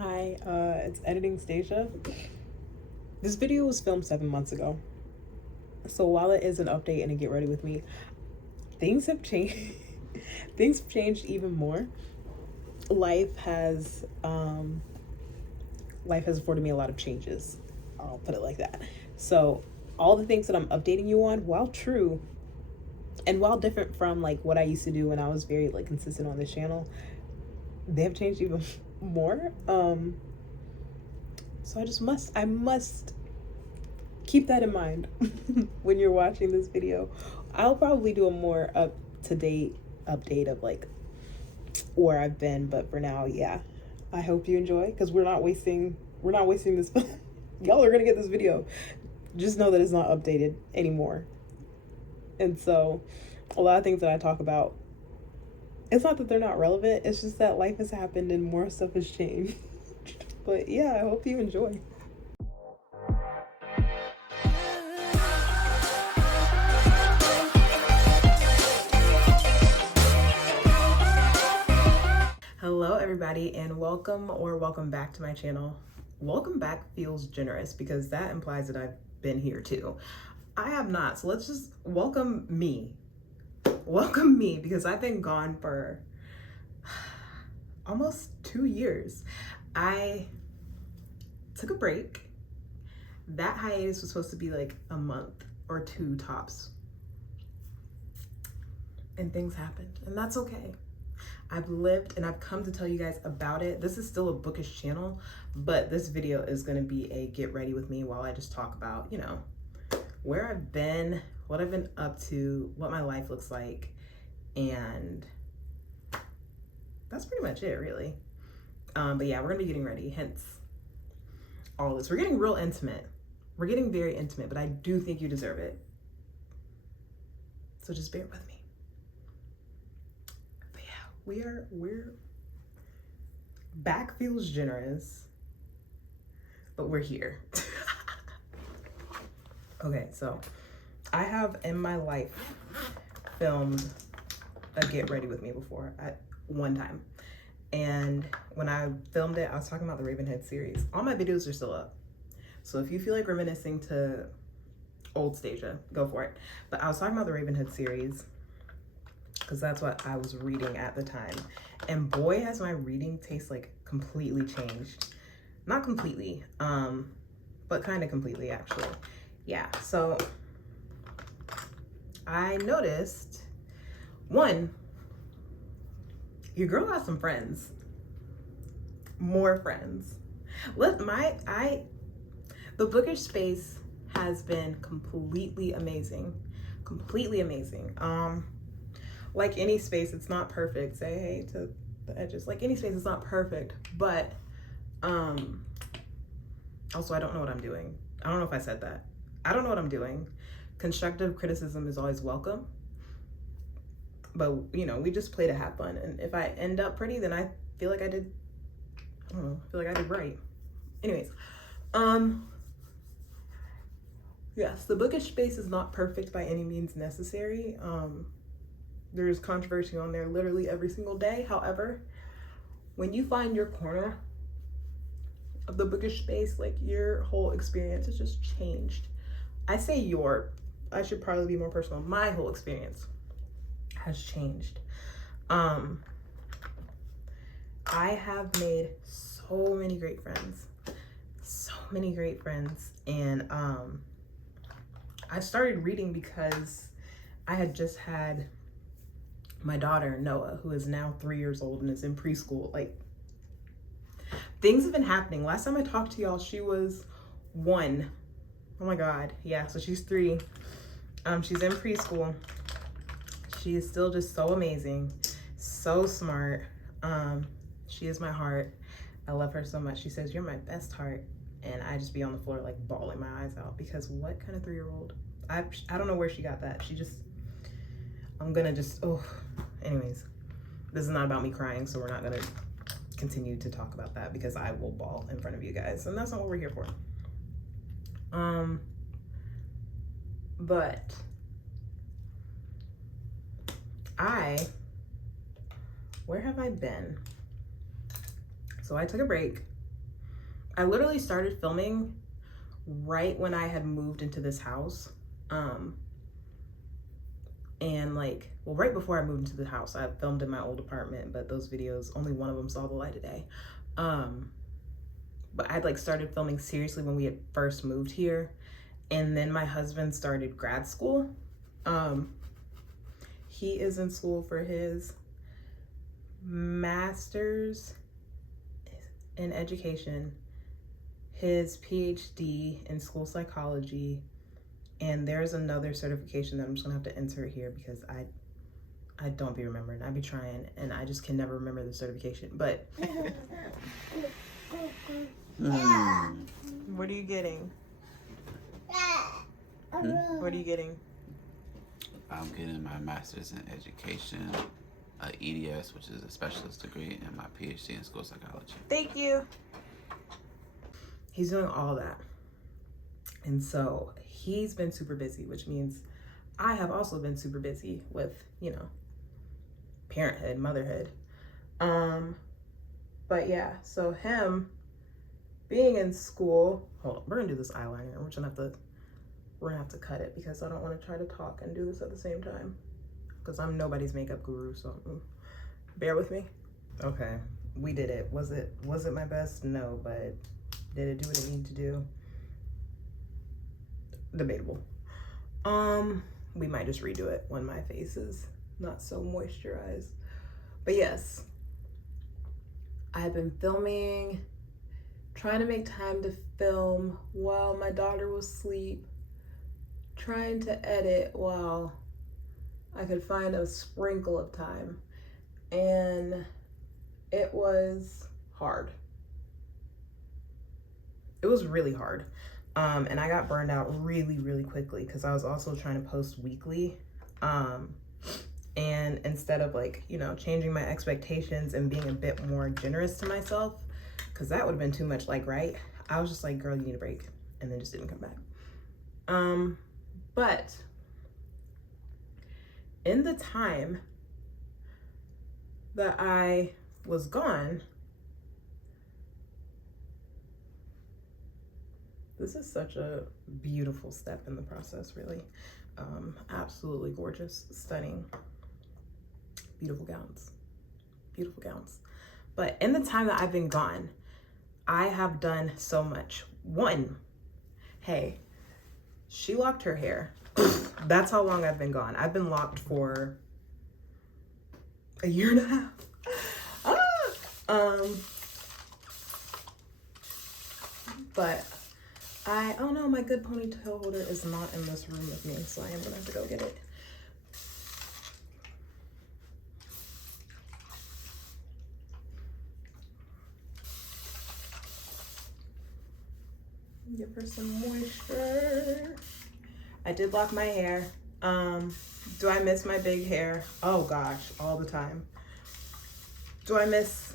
Hi, it's Editing Stasia. This video was filmed 7 months ago. So while it is an update and a get ready with me, things have changed. Things have changed even more. Life has afforded me a lot of changes. I'll put it like that. So all the things that I'm updating you on, while true and while different from like what I used to do when I was very like consistent on this channel, they have changed even more. So I must keep that in mind when you're watching this video. I'll probably do a more up-to-date update of like where I've been, but for now, yeah. I hope you enjoy, because we're not wasting this. Y'all are gonna get this video. Just know that it's not updated anymore. And so a lot of things that I talk about, it's not that they're not relevant, it's just that life has happened and more stuff has changed. But yeah, I hope you enjoy. Hello everybody, and welcome back to my channel. Welcome back feels generous because that implies that I've been here too. I have not, so let's just welcome me. Welcome me, because I've been gone for almost 2 years. I took a break. That hiatus was supposed to be like a month or two tops. And things happened, and that's okay. I've lived and I've come to tell you guys about it. This is still a bookish channel, but this video is gonna be a get ready with me while I just talk about, you know, where I've been, what I've been up to, what my life looks like, and that's pretty much it, really. But yeah, we're gonna be getting ready, hence all this. We're getting real intimate. We're getting very intimate, but I do think you deserve it. So just bear with me. But yeah, we're back feels generous, but we're here. Okay, so I have in my life filmed a get ready with me before at one time. And when I filmed it, I was talking about the Ravenhead series. All my videos are still up. So if you feel like reminiscing to old Stasia, go for it. But I was talking about the Ravenhead series because that's what I was reading at the time. And boy, has my reading taste like completely changed. Not completely, but kind of completely actually. Yeah, so I noticed, one, your girl has some friends, more friends. The bookish space has been completely amazing, completely amazing. Like any space, it's not perfect. Say hey to the edges. Like any space, it's not perfect, but also I don't know what I'm doing. I don't know if I said that. I don't know what I'm doing. Constructive criticism is always welcome. But, you know, we just play to have fun. And if I end up pretty, then I feel like I did, I don't know, I feel like I did right. Anyways, yes, the bookish space is not perfect by any means necessary. There's controversy on there literally every single day. However, when you find your corner of the bookish space, like your whole experience has just changed. I say I should probably be more personal. My whole experience has changed. I have made so many great friends, and I started reading because I had just had my daughter Noah, who is now 3 years old and is in preschool. Like, things have been happening. Last time I talked to y'all, she was 1. Oh my God, yeah, so she's 3. She's in preschool. She is still just so amazing, so smart. She is my heart. I love her so much. She says, "You're my best heart." And I just be on the floor like bawling my eyes out, because what kind of 3-year-old? I don't know where she got that. Anyways, this is not about me crying, so we're not gonna continue to talk about that because I will bawl in front of you guys, and that's not what we're here for. But where have I been? So I took a break. I literally started filming right when I had moved into this house. And like, well, right before I moved into the house, I filmed in my old apartment, but those videos, only one of them saw the light of day. But I'd like started filming seriously when we had first moved here. And then my husband started grad school. He is in school for his master's in education, his PhD in school psychology, and there's another certification that I'm just gonna have to insert here because I don't be remembering. I be trying and I just can never remember the certification. But what are you getting? What are you getting? I'm getting my master's in education, EDS, which is a specialist degree, and my PhD in school psychology. Thank you. He's doing all that. And so he's been super busy, which means I have also been super busy with, you know, parenthood, motherhood. But yeah, so him being in school, hold on, we're gonna do this eyeliner. We're gonna have to cut it because I don't want to try to talk and do this at the same time because I'm nobody's makeup guru, so bear with me. Okay, we did it. Was it my best? No, but did it do what it needed to do? Debatable. We might just redo it when my face is not so moisturized. But yes, I've been filming, trying to make time to film while my daughter was asleep, trying to edit while I could find a sprinkle of time, and it was hard. It was really hard. And I got burned out really, really quickly because I was also trying to post weekly. And instead of like, you know, changing my expectations and being a bit more generous to myself, because that would have been too much, like, right? I was just like, girl, you need a break. And then just didn't come back. But in the time that I was gone, this is such a beautiful step in the process, really. Absolutely gorgeous, stunning, beautiful gowns, beautiful gowns. But in the time that I've been gone, I have done so much. One, hey, she locked her hair. That's how long I've been gone. I've been locked for a year and a half. But oh no, my good ponytail holder is not in this room with me, so I am gonna have to go get it. Give her some moisture. I did lock my hair. Do I miss my big hair? Oh gosh, all the time. Do I miss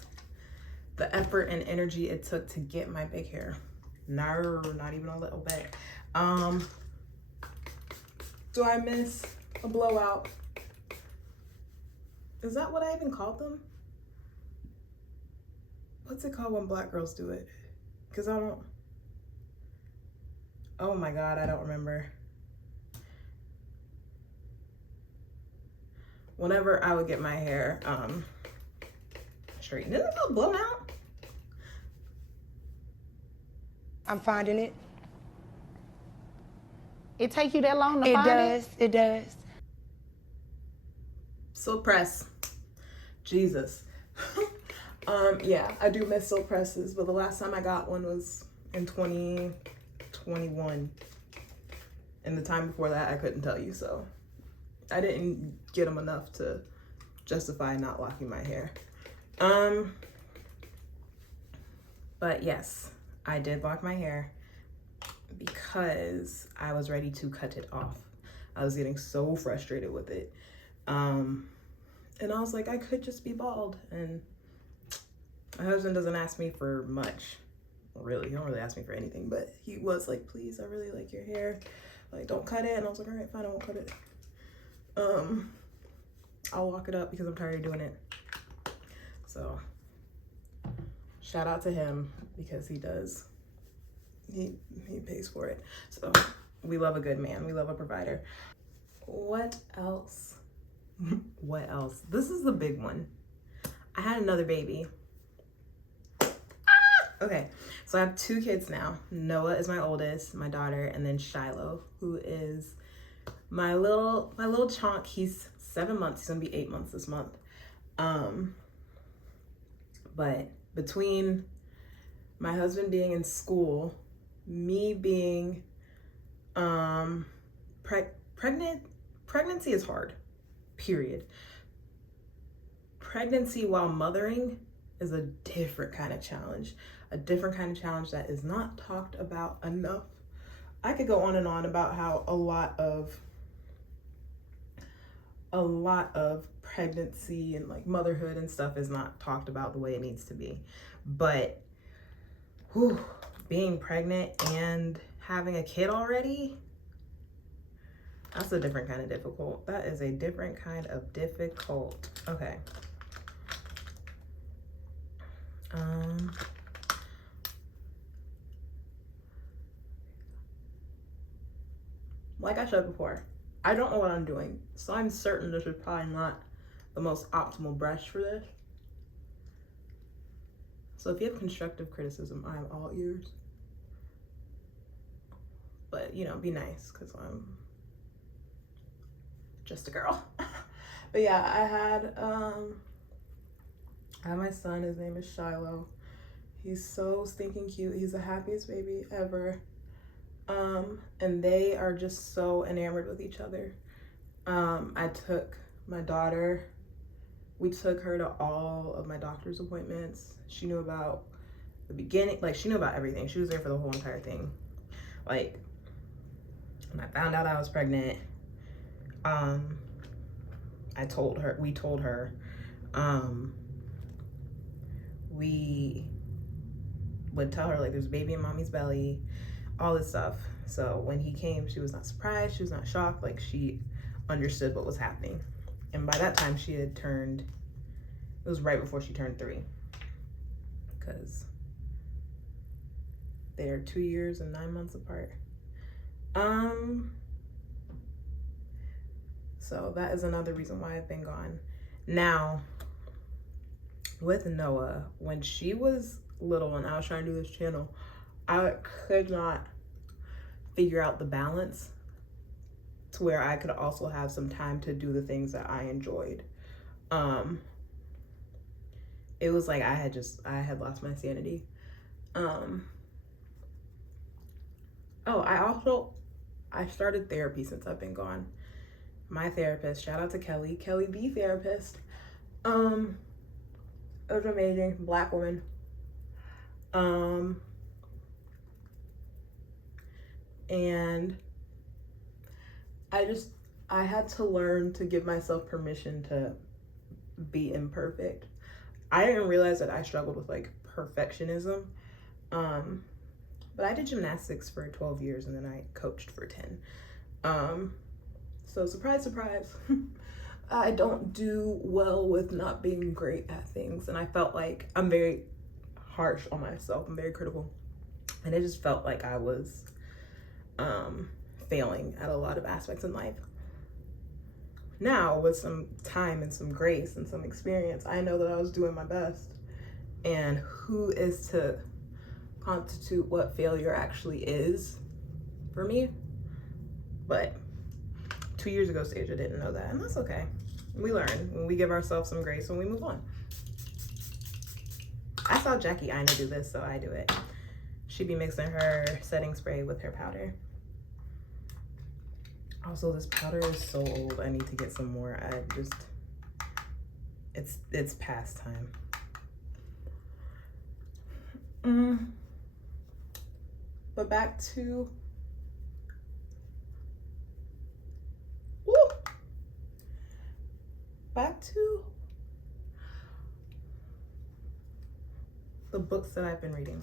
the effort and energy it took to get my big hair? No, not even a little bit. Do I miss a blowout? Is that what I even called them? What's it called when black girls do it? Because I don't, oh my God, I don't remember. Whenever I would get my hair straightened, isn't it called blown out? I'm finding it. It take you that long to find it? It does. Silk press. Jesus. Yeah, I do miss silk presses, but the last time I got one was in 2021. And the time before that, I couldn't tell you, so I didn't get them enough to justify not locking my hair. But yes, I did lock my hair because I was ready to cut it off. I was getting so frustrated with it. And I was like, I could just be bald. And my husband doesn't ask me for much. Really, he don't really ask me for anything, but he was like, please, I really like your hair. Like, don't cut it. And I was like, all right, fine, I won't cut it. I'll lock it up because I'm tired of doing it. So shout out to him because he does he pays for it. So we love a good man. We love a provider. What else? What else? This is the big one. I had another baby. Okay, so I have 2 kids now. Noah is my oldest, my daughter, and then Shiloh, who is my little chunk. He's 7 months. He's gonna be 8 months this month. But between my husband being in school, me being pregnancy is hard, period. Pregnancy while mothering is a different kind of challenge, that is not talked about enough. I could go on and on about how a lot of pregnancy and like motherhood and stuff is not talked about the way it needs to be. But being pregnant and having a kid already, that's a different kind of difficult. That is a different kind of difficult. Okay. Like I said before, I don't know what I'm doing, so I'm certain this is probably not the most optimal brush for this. So if you have constructive criticism, I'm all ears. But, you know, be nice, because I'm just a girl. But yeah, I had my son. His name is Shiloh. He's so stinking cute. He's the happiest baby ever. And they are just so enamored with each other. I took my daughter, we took her to all of my doctor's appointments. She knew about the beginning, like she knew about everything. She was there for the whole entire thing. Like, when I found out I was pregnant, we told her, we would tell her like there's a baby in mommy's belly, all this stuff. So when he came, she was not surprised, she was not shocked, like she understood what was happening. And by that time she had turned, it was right before she turned 3, because they're 2 years and 9 months apart. So that is another reason why I've been gone. Now, with Noah, when she was little and I was trying to do this channel, I could not figure out the balance to where I could also have some time to do the things that I enjoyed. It was like I had lost my sanity. I started therapy since I've been gone. My therapist, shout out to Kelly the therapist. It was amazing, Black woman. And I had to learn to give myself permission to be imperfect. I didn't realize that I struggled with like perfectionism. But I did gymnastics for 12 years and then I coached for 10. So surprise, surprise, I don't do well with not being great at things. And I felt like I'm very harsh on myself. I'm very critical. And it just felt like I was failing at a lot of aspects in life. Now, with some time and some grace and some experience, I know that I was doing my best. And who is to constitute what failure actually is for me? But 2 years ago, Sage, I didn't know that, and that's okay. We learn when we give ourselves some grace when we move on. I saw Jackie Ina do this, so I do it. She be mixing her setting spray with her powder. Also, this powder is so old. I need to get some more. It's past time. But back to the books that I've been reading.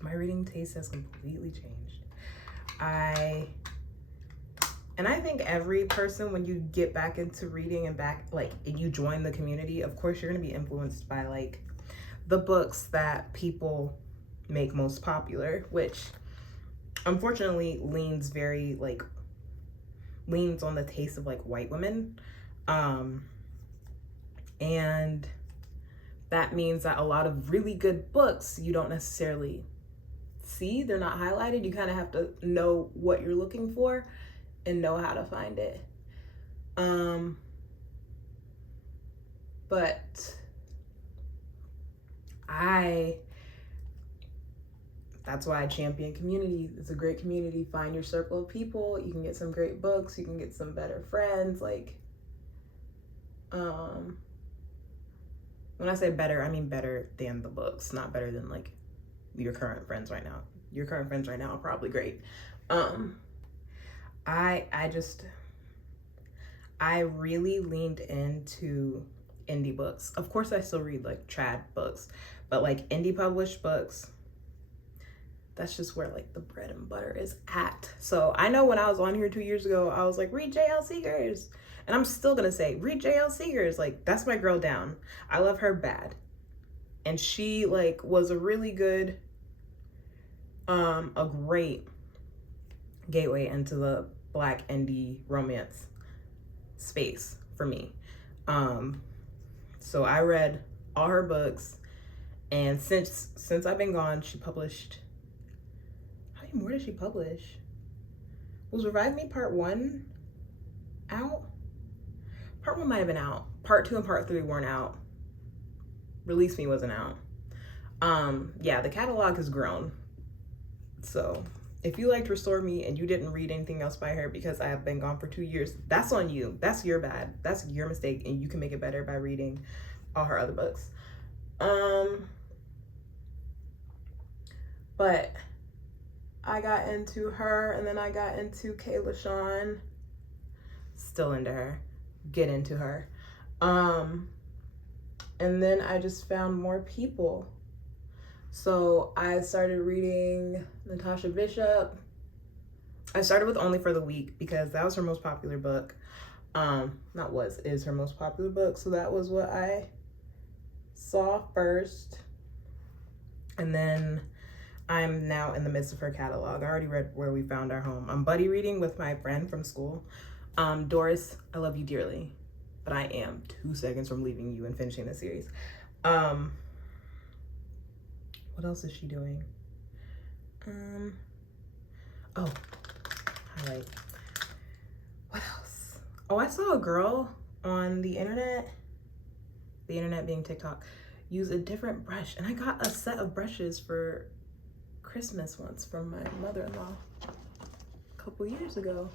My reading taste has completely changed. I think every person, when you get back into reading and you join the community, of course you're gonna be influenced by like the books that people make most popular, which unfortunately leans on the taste of like white women. And that means that a lot of really good books you don't necessarily see, they're not highlighted. You kind of have to know what you're looking for and know how to find it. But that's why I champion community. It's a great community. Find your circle of people. You can get some great books. You can get some better friends. Like, when I say better, I mean better than the books, not better than like your current friends right now. Your current friends right now are probably great. I really leaned into indie books. Of course, I still read like trad books, but like indie published books, that's just where like the bread and butter is at. So I know when I was on here 2 years ago, I was like, read J.L. Seegers. And I'm still gonna say, read J.L. Seegers. Like, that's my girl down. I love her bad. And she like was a really good, a great gateway into the Black indie romance space for me. So I read all her books, and since I've been gone, she published, how many more did she publish? Was Revive Me Part 1 out? Part 1 might have been out. Part 2 and Part 3 weren't out. Release Me wasn't out. Yeah, the catalog has grown. So if you liked Restore Me and you didn't read anything else by her because I have been gone for 2 years, that's on you. That's your bad. That's your mistake, and you can make it better by reading all her other books. But I got into her, and then I got into Kayla Shawn. Still into her. Get into her. And then I just found more people. So I started reading Natasha Bishop. I started with Only for the Week because that was her most popular book. Is her most popular book. So that was what I saw first. And then I'm now in the midst of her catalog. I already read Where We Found Our Home. I'm buddy reading with my friend from school. Doris, I love you dearly, but I am 2 seconds from leaving you and finishing the series. What else is she doing? Highlight. What else? Oh, I saw a girl on the internet being TikTok, use a different brush. And I got a set of brushes for Christmas once from my mother-in-law a couple years ago.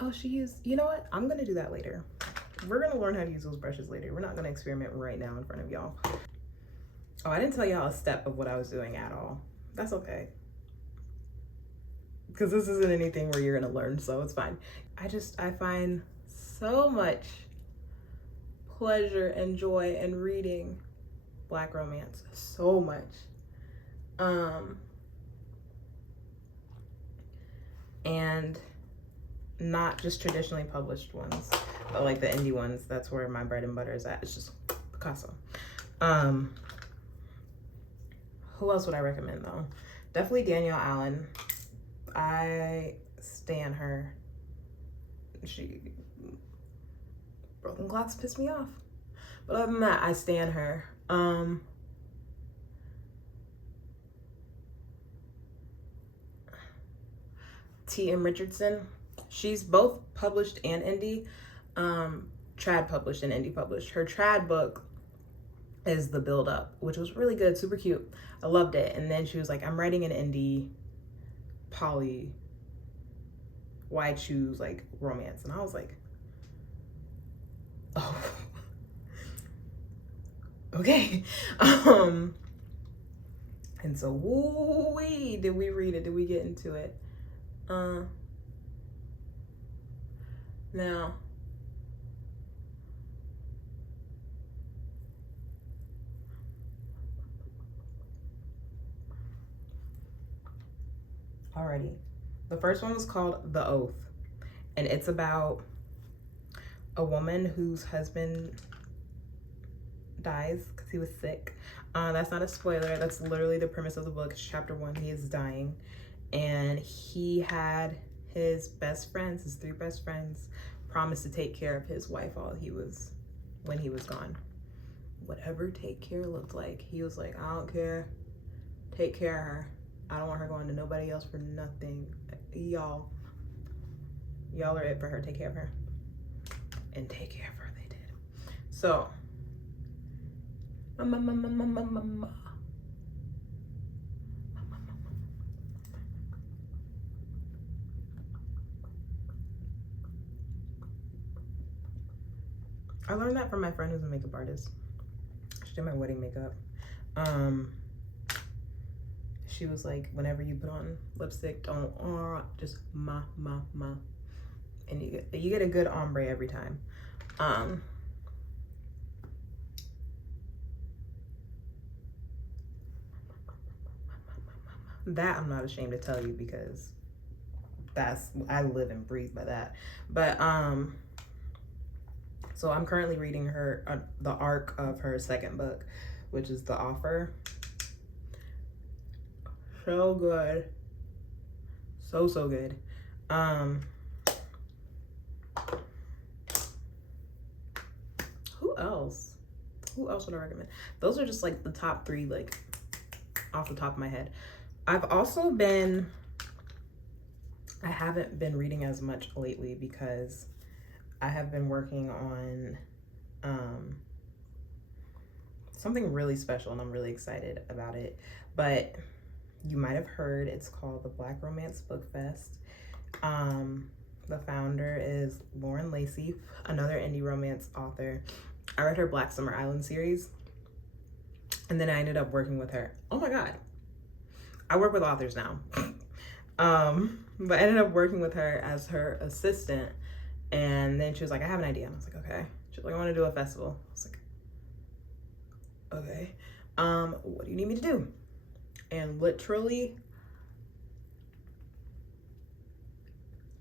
Oh, she used, you know what? I'm gonna do that later. We're gonna learn how to use those brushes later. We're not gonna experiment right now in front of y'all. Oh, I didn't tell y'all a step of what I was doing at all. That's okay. Because this isn't anything where you're gonna learn, so it's fine. I find so much pleasure and joy in reading Black romance. So much. And not just traditionally published ones, but like the indie ones. That's where my bread and butter is at. It's just Picasso. Who else would I recommend though? Definitely Danielle Allen. I stan her. Broken Clocks pissed me off. But other than that, I stan her. T.M. Richardson. She's both published and indie. Trad published and indie published. Her trad book is The Build Up, which was really good, super cute. I loved it. And then she was like, I'm writing an indie poly, why choose like romance? And I was like, oh, okay. And so, woo-wee, did we read it? Did we get into it? Now, alrighty. The first one was called The Oath, and it's about a woman whose husband dies because he was sick. That's not a spoiler. That's literally the premise of the book. It's chapter 1. He is dying, and he had his best friends, his 3 best friends, promise to take care of his wife when he was gone. Whatever take care looked like, he was like, I don't care. Take care of her. I don't want her going to nobody else for nothing. Y'all are it for her. Take care of her. And take care of her, they did. So, I learned that from my friend who's a makeup artist. She did my wedding makeup. She was like, whenever you put on lipstick, don't just ma. And you get a good ombre every time. That I'm not ashamed to tell you, because I live and breathe by that. But so I'm currently reading her the arc of her second book, which is The Offer. So good. So good. Who else would I recommend? Those are just like the top 3, like off the top of my head. I haven't been reading as much lately because I have been working on something really special, and I'm really excited about it. But you might have heard, it's called the Black Romance Book Fest. The founder is Lauren Lacey, another indie romance author. I read her Black Summer Island series, and then I ended up working with her. Oh my God. I work with authors now. But I ended up working with her as her assistant. And then she was like, I have an idea. And I was like, okay. She was like, I want to do a festival. I was like, okay. What do you need me to do? And literally,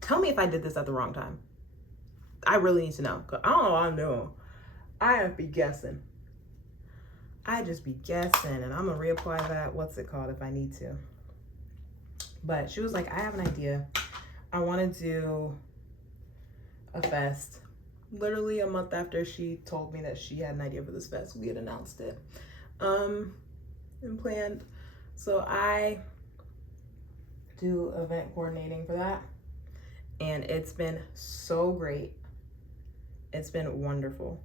tell me if I did this at the wrong time. I really need to know, because I don't know what I'm doing. I have to be guessing. I just be guessing, and I'm gonna reapply that, what's it called, if I need to. But she was like, I have an idea. I want to do a fest. Literally a month after she told me that she had an idea for this fest, we had announced it and planned. So I do event coordinating for that, and it's been so great. It's been wonderful.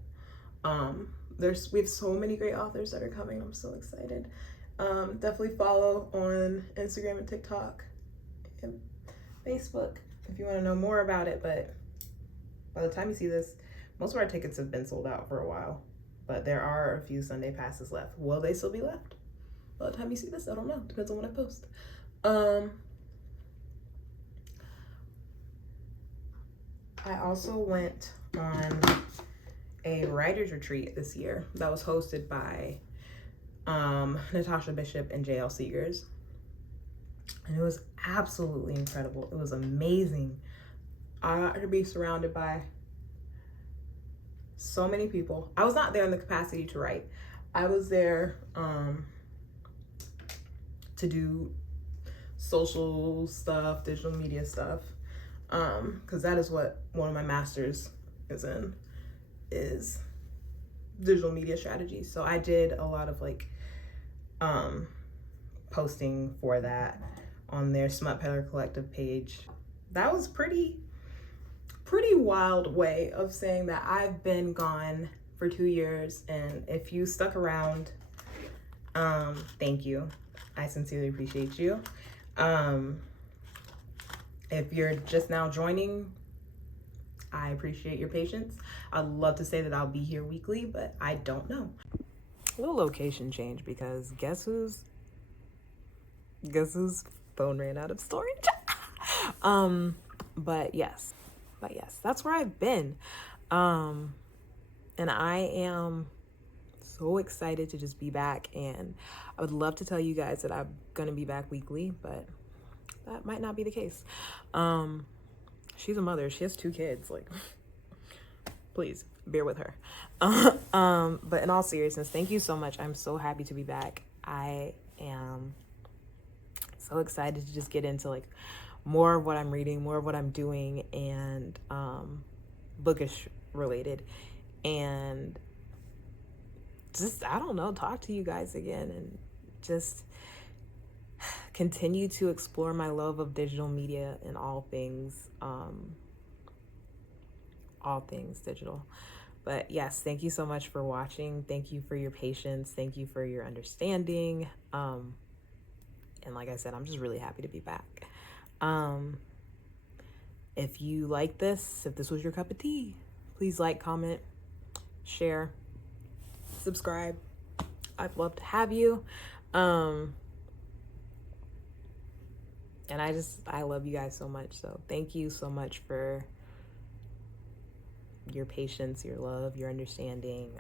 We have so many great authors that are coming. I'm so excited. Definitely follow on Instagram and TikTok and Facebook if you want to know more about it. But by the time you see this, most of our tickets have been sold out for a while, but there are a few Sunday passes left. Will they still be left? By the time you see this, I don't know. Depends on when I post. I also went on a writer's retreat this year that was hosted by Natasha Bishop and JL Seegers. And it was absolutely incredible. It was amazing. I got to be surrounded by so many people. I was not there in the capacity to write. I was there to do social stuff, digital media stuff, because that is what one of my masters is digital media strategy. So I did a lot of like posting for that on their Smut Peddler Collective page. That was pretty wild way of saying that I've been gone for 2 years, and if you stuck around, thank you. I sincerely appreciate you. If you're just now joining, I appreciate your patience. I'd love to say that I'll be here weekly, but I don't know. A little location change because guess whose phone ran out of storage? But yes, that's where I've been. And I am so excited to just be back, and I would love to tell you guys that I'm gonna be back weekly, but that might not be the case. She's a mother. She has 2 kids. Like, please. bear with her. But in all seriousness, thank you so much. I'm so happy to be back. I am so excited to just get into like more of what I'm reading, more of what I'm doing, and bookish related, and just, I don't know, talk to you guys again and just continue to explore my love of digital media and all things digital. But yes, thank you so much for watching. Thank you for your patience. Thank you for your understanding. And like I said, I'm just really happy to be back. If you like this, if this was your cup of tea, please like, comment, share, subscribe. I'd love to have you. And I love you guys so much. So thank you so much for your patience, your love, your understanding.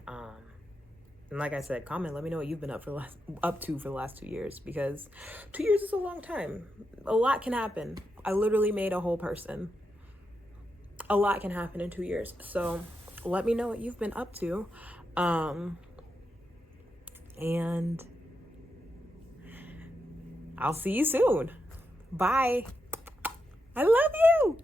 And like I said, comment, let me know what you've been up to for the last 2 years, because 2 years is a long time. A lot can happen. I literally made a whole person. A lot can happen in 2 years. So let me know what you've been up to. And I'll see you soon. Bye. I love you.